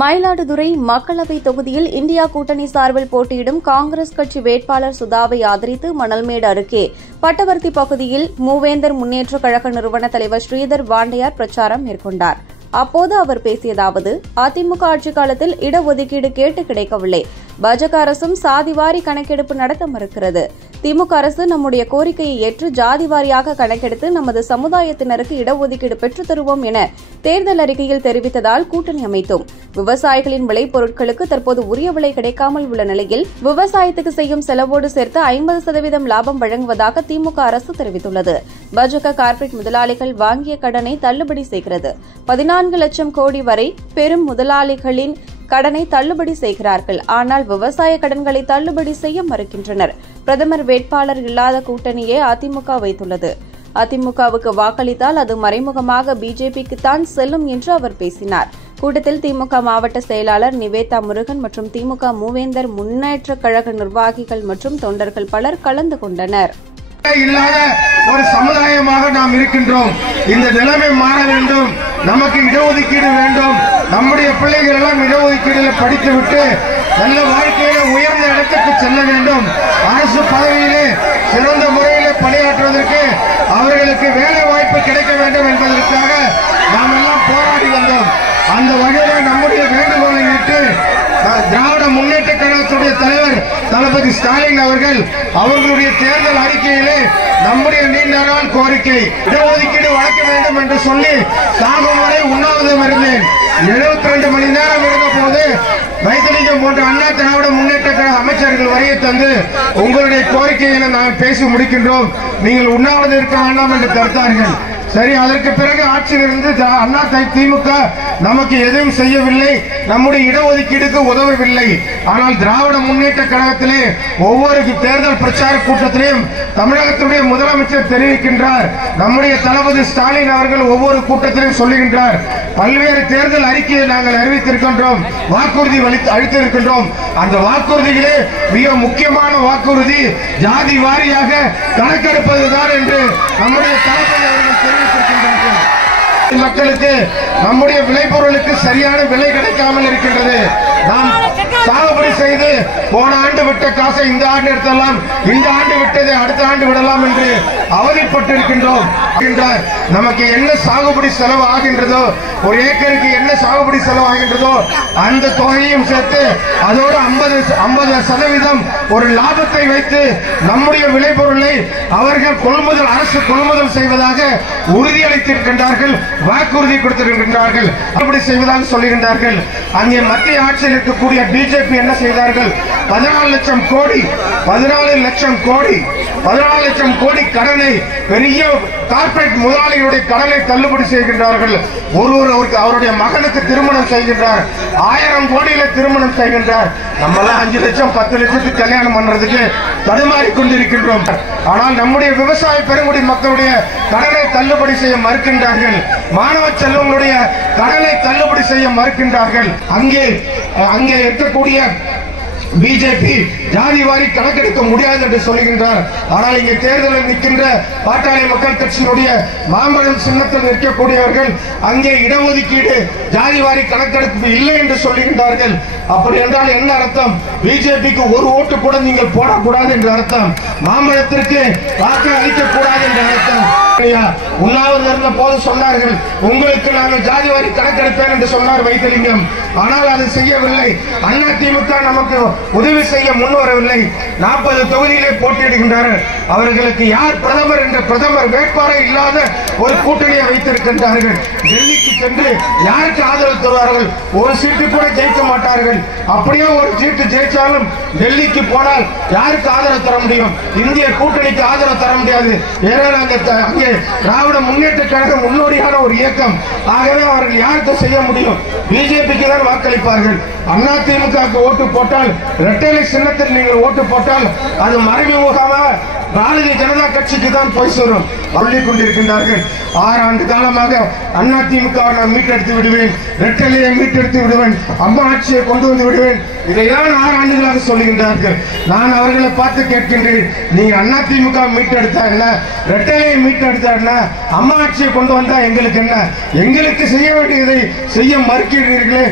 மயிலாடுதுறை மக்களவை தொகுதியில் இந்தியா கூட்டணி சார்பில் போட்டியிடும் காங்கிரஸ் கட்சி வேட்பாளர் சுதாவை ஆதரித்து மணல்மேடு அருகே பட்டவர்த்தி பகுதியில் மூவேந்தர் முன்னேற்றக் கழக நிறுவன தலைவர் ஸ்ரீதர் வாண்டையார் பிரச்சாரம் மேற்கொண்டார். அப்போது அவர் பேசியதாவது, அதிமுக ஆட்சிக் காலத்தில் இடஒதுக்கீடு கேட்டு கிடைக்கவில்லை. பாஜக அரசும் சாதிவாரி கணக்கெடுப்பு நடத்த மறுக்கிறது. திமுக அரசு நம்முடைய கோரிக்கையை ஏற்று ஜாதிவாரியாக கணக்கெடுத்து நமது சமுதாயத்தினருக்கு இடஒதுக்கீடு பெற்றுத் தருவோம் என தேர்தல் அறிக்கையில் தெரிவித்ததால் கூட்டணி அமைத்தோம். விவசாயிகளின் விளைபொருட்களுக்கு தற்போது உரிய விலை கிடைக்காமல் உள்ள நிலையில் விவசாயத்துக்கு செய்யும் செலவோடு சேர்த்து 50% லாபம் வழங்குவதாக திமுக அரசு தெரிவித்துள்ளது. பாஜக கார்ப்பரேட் முதலாளிகள் வாங்கிய கடனை தள்ளுபடி செய்கிறது. 14 லட்சம் கோடி வரை பெரும் முதலாளிகளின் கடனை தள்ளுபடி செய்கிறார்கள். ஆனால் விவசாய கடன்களை தள்ளுபடி செய்ய மறுக்கின்றனர். பிரதமர் வேட்பாளர் இல்லாத கூட்டணியே அதிமுக வைத்துள்ளது. அதிமுகவுக்கு வாக்களித்தால் அது மறைமுகமாக பிஜேபிக்குத்தான் செல்லும் என்று அவர் பேசினார். கூட்டத்தில் திமுக மாவட்ட செயலாளர் நிவேதா முருகன் மற்றும் திமுக மூவேந்தர் முன்னேற்றக் கழக நிர்வாகிகள் மற்றும் தொண்டர்கள் பலர் கலந்து கொண்டனர். இல்லாத ஒரு சமுதாயமாக நாம் இருக்கின்றோம். இந்த நிலைமை மாற வேண்டும். நமக்கு இடஒதுக்கீடு வேண்டும். நம்முடைய பிள்ளைகள் எல்லாம் இடஒதுக்கீடுல படித்துவிட்டு நல்ல வாழ்க்கையில உயர்ந்த இடத்துக்கு செல்ல வேண்டும். அரசு பதவியிலே சிறந்த முறையிலே பணியாற்றுவதற்கு அவர்களுக்கு வேலை வாய்ப்பு கிடைக்க வேண்டும் என்பதற்காக நாம் எல்லாம் போராடி வந்தோம். அந்த வகையில் நம்முடைய வேண்டுகோளை விட்டு திராவிட முன்னேற்ற கழகத்துடைய தலைவர் தளபதி ஸ்டாலின் அவர்களுடைய தேர்தல் அறிக்கையிலே நம்முடைய நீண்ட நாள் கோரிக்கை இடஒதுக்கீடு வழங்க வேண்டும் என்று சொல்லி சாகும் வரை உண்ணாவிரதம் இருந்தேன். 72 மணி நேரம் இருந்த போது வைத்திலிங்கம் போன்ற அண்ணா திராவிட முன்னேற்ற கழக அமைச்சர்கள் வரையை தந்து உங்களுடைய கோரிக்கையை நான் பேசி முடிக்கின்றோம், நீங்கள் உண்ணாவிரதம் இருக்க வேண்டாம் என்று தடுத்தார்கள். சரி, அதற்கு பிறகு ஆட்சியில் இருந்து அண்ணா திமுக நமக்கு எதுவும் செய்யவில்லை, நம்முடைய இடஒதுக்கீடுக்கு உதவவில்லை. ஆனால் திராவிட முன்னேற்ற கழகத்திலே ஒவ்வொரு தேர்தல் பிரச்சார கூட்டத்திலையும் தமிழகத்துடைய முதலமைச்சர் தெரிவிக்கின்றார், நம்முடைய தளபதி ஸ்டாலின் அவர்கள் ஒவ்வொரு கூட்டத்திலும் சொல்லுகின்றார், பல்வேறு தேர்தல் அறிக்கையை நாங்கள் அறிவித்திருக்கின்றோம், வாக்குறுதி அளித்திருக்கின்றோம். அந்த வாக்குறுதிகளே மிக முக்கியமான வாக்குறுதி ஜாதி வாரியாக கணக்கெடுப்பதுதான் என்று நம்முடைய தளபதி அவர்கள் தெரிவித்திருக்கின்றார்கள். மக்களுக்கு நம்முடைய விளைபொருளுக்கு சரியான விலை கிடைக்காமல் இருக்கின்றது. நாம் சாகுபடி செய்து போன ஆண்டு விட்ட காசை இந்த ஆண்டு எடுத்தலாம், இந்த ஆண்டு விட்டதை அடுத்த ஆண்டு விடலாம் என்று அவதிப்பட்டு இருக்கின்றோம். நமக்கு என்ன சாகுபடி செலவு ஆகின்றதோ, ஒரு ஏக்கருக்கு என்ன சாகுபடி செலவு ஆகின்றதோ அந்த தொகையும் சேர்த்து அதோடு 50% ஒரு லாபத்தை வைத்து நம்முடைய விளைபொருளை அவர்கள் அரசு கொள்முதல் செய்வதாக உறுதியளித்திருக்கின்றார்கள், வாக்குறுதி கொடுத்திருக்கின்றார்கள், அப்படி செய்வதாக சொல்லுகின்றார்கள். அங்கே மத்திய ஆட்சியில் இருக்கக்கூடிய பிஜேபி என்ன செய்தார்கள்? 14 லட்சம் கோடி கடனை பெரிய கார்ப்பரேட் முதலாளிகளுடைய கடனை தள்ளுபடி செய்கின்றார்கள். அவருடைய மகனுக்கு திருமணம் செய்கின்றார், 1000 கோடியில திருமணம் செய்கின்றார். நம்மளாம் 5 லட்சம் 10 லட்சத்துக்கு கல்யாணம் பண்றதுக்கு தடுமாறி கொண்டிருக்கின்றோம். ஆனால் நம்முடைய விவசாய பெருங்குடி மக்களுடைய கடனை தள்ளுபடி செய்ய மறுக்கின்றார்கள், மாணவ செல்வங்களுடைய கடனை தள்ளுபடி செய்ய மறுக்கின்றார்கள். அங்கே இருக்கக்கூடிய பிஜேபி ஜாதிவாரி கணக்கெடுக்க முடியாது என்று சொல்லுகின்றார். ஆனால் இங்கே தேர்தலில் நிற்கின்ற பாட்டாளி மக்கள் கட்சியினுடைய மாம்பழம் சின்னத்தில் நிற்கக்கூடியவர்கள் அங்கே இடஒதுக்கீடு ஜாதிவாரி கணக்கெடுப்பு இல்லை என்று சொல்லுகின்றார்கள். அப்படி என்றால் என்ன அர்த்தம்? பிஜேபிக்கு ஒரு ஓட்டு கூட நீங்கள் போடக்கூடாது என்று அர்த்தம், மாம்பழத்திற்கு வாக்கு அளிக்கக்கூடாது என்று அர்த்தம். உண்ணாவிரதம் இருந்த போது சொன்னார்கள், உங்களுக்கு நாங்கள் ஜாதிவாரி கணக்கெடுப்பேன் என்று சொன்னார் வைத்திலிங்கம். ஆனால் அது செய்யவில்லை. அண்ணா திமுக நமக்கு உதவி செய்ய முன்வரவில்லை. 40 தொகுதியிலே போட்டியிடுகின்றனர். அவர்களுக்கு யார் பிரதமர் என்ற பிரதமர் வேட்பாளர் இல்லாத ஒரு கூட்டணியை வைத்திருக்கின்றார்கள். டெல்லிக்கு சென்று யாருக்கு ஆதரவு தருவார்கள்? ஒரு சீட்டு கூட ஜெயிக்க மாட்டார்கள். அப்படியே ஒரு சீட்டு ஜெயிச்சாலும் டெல்லிக்கு போனால் யாருக்கு ஆதரவு தர முடியும்? இந்திய கூட்டணிக்கு ஆதரவு தர முடியாது. அங்கே திராவிட முன்னேற்ற கழகம் முன்னோடியான ஒரு இயக்கம். ஆகவே அவர்கள் யாருக்கு செய்ய முடியும்? பிஜேபிக்கு தான் வாக்களிப்பார்கள். அண்ணா திமுக ஓட்டு போட்டால், இரட்டை சின்னத்தில் நீங்கள் ஓட்டு போட்டால் அது மறைமுகமாக பாரதிய ஜனதா கட்சிக்கு தான் போய் சேரும் சொல்லிக் கொண்டிருக்கின்றார்கள். 6 ஆண்டு காலமாக அண்ணா திமுக நான் மீட்டெடுத்து விடுவேன், இரட்டையை மீட்டெடுத்து விடுவேன், அம்மா ஆட்சியை கொண்டு வந்து விடுவேன், இதைதான் 6 ஆண்டுகளாக சொல்லுகின்றார்கள். நான் அவர்களை பார்த்து கேட்கின்றேன், நீங்க அண்ணா திமுக மீட்டெடுத்தா என்ன, இரட்டையை மீட்டெடுத்தா என்ன, அம்மா ஆட்சியை கொண்டு வந்தா எங்களுக்கு என்ன? எங்களுக்கு செய்ய வேண்டியதை செய்ய மறுக்கிறீர்களே.